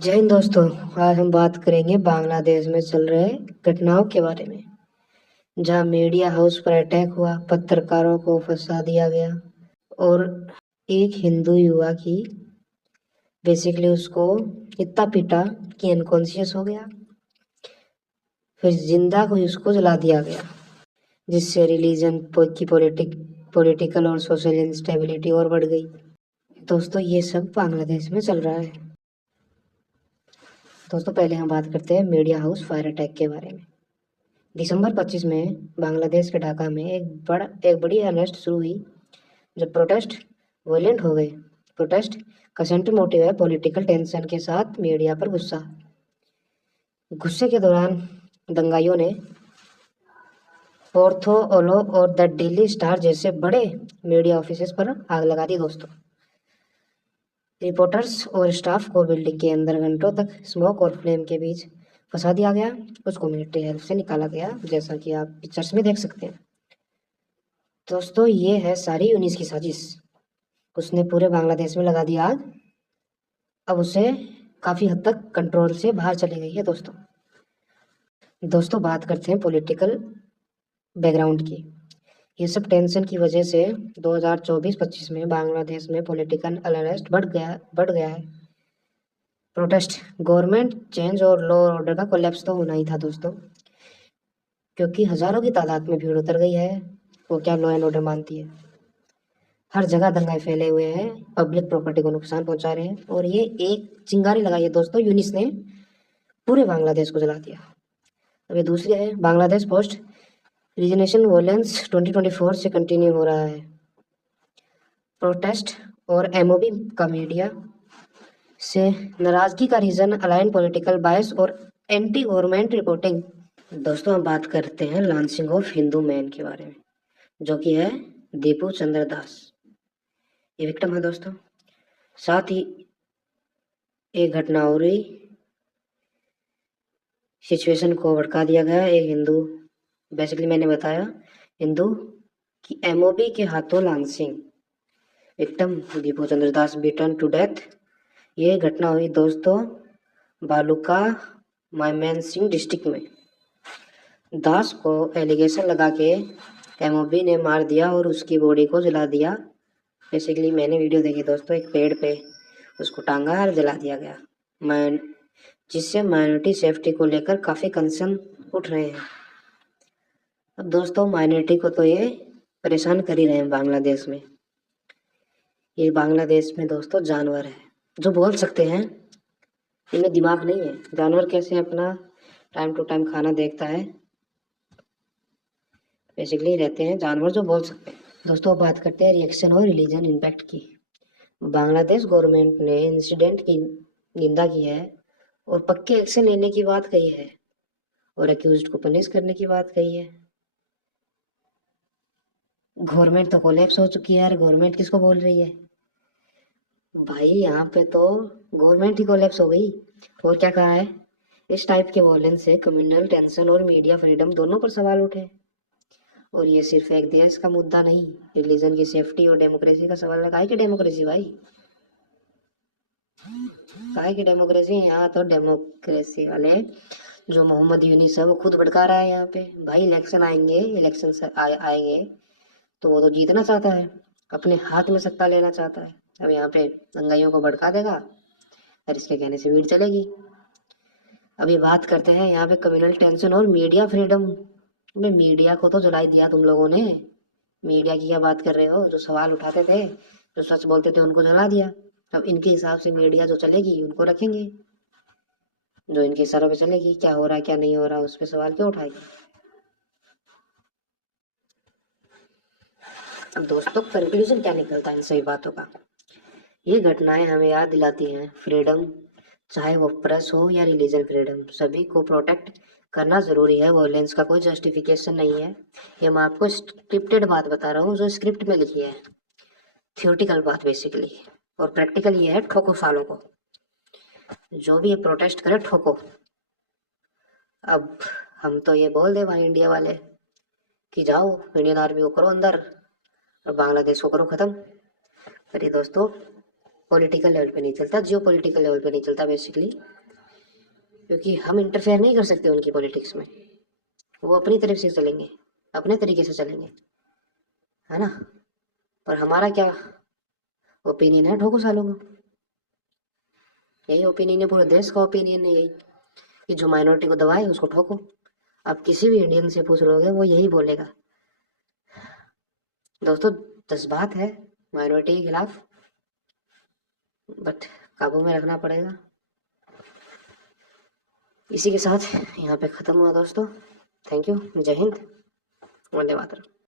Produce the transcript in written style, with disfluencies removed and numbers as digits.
जय हिंद दोस्तों। आज हम बात करेंगे बांग्लादेश में चल रहे घटनाओं के बारे में, जहां मीडिया हाउस पर अटैक हुआ, पत्रकारों को फंसा दिया गया और एक हिंदू युवा की बेसिकली उसको इतना पीटा कि अनकॉन्शियस हो गया, फिर जिंदा को उसको जला दिया गया, जिससे रिलीजन की पॉलिटिकल और सोशल इंस्टेबिलिटी और बढ़ गई। दोस्तों ये सब बांग्लादेश में चल रहा है। दोस्तों पहले हम बात करते हैं मीडिया हाउस फायर अटैक के बारे में। दिसंबर 25 में बांग्लादेश के ढाका में एक बड़ी अनरेस्ट शुरू हुई जब प्रोटेस्ट वायलेंट हो गए। प्रोटेस्ट का सेंट्रल मोटिव है पॉलिटिकल टेंशन के साथ मीडिया पर गुस्सा। गुस्से के दौरान दंगाइयों ने ऑर्थो ओलो और द डेली स्टार जैसे बड़े मीडिया ऑफिसेस पर आग लगा दी। दोस्तों रिपोर्टर्स और स्टाफ को बिल्डिंग के अंदर घंटों तक स्मोक और फ्लेम के बीच फंसा दिया गया। उसको मिलिट्री हेल्प से निकाला गया, जैसा कि आप पिक्चर्स में देख सकते हैं। दोस्तों ये है सारी यूनिस की साजिश। उसने पूरे बांग्लादेश में लगा दी आग। अब उसे काफी हद तक कंट्रोल से बाहर चली गई है। दोस्तों बात करते हैं पॉलिटिकल बैकग्राउंड की। ये सब टेंशन की वजह से 2024-25 में बांग्लादेश में पॉलिटिकल अनरेस्ट बढ़ गया है। प्रोटेस्ट, गवर्नमेंट चेंज और लॉ ऑर्डर का कोलैप्स तो होना ही था दोस्तों, क्योंकि हजारों की तादाद में भीड़ उतर गई है। वो क्या लॉ एंड ऑर्डर मानती है। हर जगह दंगे फैले हुए हैं, पब्लिक प्रॉपर्टी को नुकसान पहुंचा रहे हैं और ये एक चिंगारी लगाई है दोस्तों, यूनिस ने पूरे बांग्लादेश को जला दिया। अब ये दूसरी है बांग्लादेश पोस्ट रीजनेशन वॉयलेंस 2024 से कंटिन्यू हो रहा है। प्रोटेस्ट और एमओबी का मीडिया से नाराजगी का रीजन अलाइन पॉलिटिकल बायस और एंटी गवर्नमेंट रिपोर्टिंग। दोस्तों हम बात करते हैं लॉन्चिंग ऑफ हिंदू मैन के बारे में, जो कि है दीपू चंद्र दास। ये विक्टिम है दोस्तों। साथ ही एक घटना हो रही, सिचुएशन को भड़का दिया गया। एक हिंदू, बेसिकली मैंने बताया हिंदू की एमओबी के हाथों launching, victim Deepu Chandra Das beaten to death. ये घटना हुई दोस्तों बालूका मयमनसिंह डिस्ट्रिक्ट में। दास को एलिगेशन लगा के एमओबी ने मार दिया और उसकी बॉडी को जला दिया। बेसिकली मैंने वीडियो देखी दोस्तों, एक पेड़ पे उसको टांगा और जला दिया गया, जिससे माइनॉरिटी सेफ्टी को लेकर काफी कंसर्न उठ रहे हैं। अब दोस्तों माइनॉरिटी को तो ये परेशान कर ही रहे हैं बांग्लादेश में। ये बांग्लादेश में दोस्तों जानवर है जो बोल सकते हैं, इनमें दिमाग नहीं है। जानवर कैसे अपना टाइम टू टाइम खाना देखता है, बेसिकली रहते हैं जानवर जो बोल सकते हैं। दोस्तों बात करते हैं रिएक्शन और रिलीजन इम्पैक्ट की। बांग्लादेश गवर्नमेंट ने इंसिडेंट की निंदा की है और पक्के एक्शन लेने की बात कही है और अक्यूज्ड को पनिश करने की बात कही है। गवर्नमेंट तो कोलैप्स हो चुकी है यार, गवर्नमेंट किसको बोल रही है भाई। यहाँ पे तो गवर्नमेंट ही कोलैप्स हो गई। और क्या कहा है, इस टाइप के वॉयलेंस से कम्युनल टेंशन और मीडिया फ्रीडम दोनों पर सवाल उठे। और ये सिर्फ एक देश का मुद्दा नहीं, रिलीजन की सेफ्टी और डेमोक्रेसी का सवाल है। काहे की डेमोक्रेसी भाई, काहे की डेमोक्रेसी। यहाँ तो डेमोक्रेसी वाले जो मोहम्मद यूनिस है वो खुद भड़का रहा है यहाँ पे। भाई इलेक्शन आएंगे, आएंगे तो वो तो जीतना चाहता है, अपने हाथ में सत्ता लेना चाहता है। अब यहाँ पे दंगाइयों को भड़का देगा और इसके कहने से भीड़ चलेगी। अभी बात करते हैं यहाँ पे कम्युनल टेंशन और मीडिया फ्रीडम में। मीडिया को तो जला ही दिया तुम लोगों ने। मीडिया की क्या बात कर रहे हो, जो सवाल उठाते थे, जो सच बोलते थे उनको जला दिया। अब इनके हिसाब से मीडिया जो चलेगी उनको रखेंगे, जो इनके इशारों पे चलेगी। क्या हो रहा है क्या नहीं हो रहा उस पर सवाल क्यों उठाएगी। अब दोस्तों कंक्लूजन क्या निकलता है इन सभी बातों का। ये घटनाएं हमें याद दिलाती हैं फ्रीडम, चाहे वो प्रेस हो या रिलीजन फ्रीडम, सभी को प्रोटेक्ट करना जरूरी है। वॉयलेंस का कोई जस्टिफिकेशन नहीं है। ये मैं आपको स्क्रिप्टेड बात बता रहा हूँ जो स्क्रिप्ट में लिखी है, थियोटिकल बात बेसिकली। और प्रैक्टिकल ये है, ठोको सालों को, जो भी ये प्रोटेस्ट करे ठोको। अब हम तो ये बोल दे भाई इंडिया वाले कि जाओ इंडियन आर्मी को करो अंदर और बांग्लादेश को करो खत्म। पर ये दोस्तों पॉलिटिकल लेवल पे नहीं चलता, जियो पॉलिटिकल लेवल पे नहीं चलता बेसिकली, क्योंकि हम इंटरफेयर नहीं कर सकते उनकी पॉलिटिक्स में। वो अपनी तरफ से चलेंगे, अपने तरीके से चलेंगे, है ना। पर हमारा क्या ओपिनियन है, ठोको सालों को। यही ओपिनियन है, पूरे देश का ओपिनियन है यही, कि जो माइनॉरिटी को दबाए उसको ठोको। अब किसी भी इंडियन से पूछ लोगे वो यही बोलेगा। दोस्तों, जज्बात है माइनॉरिटी के खिलाफ, बट काबू में रखना पड़ेगा। इसी के साथ यहाँ पे ख़त्म हुआ दोस्तों। Thank you. जय हिंद। वंदे मातरम।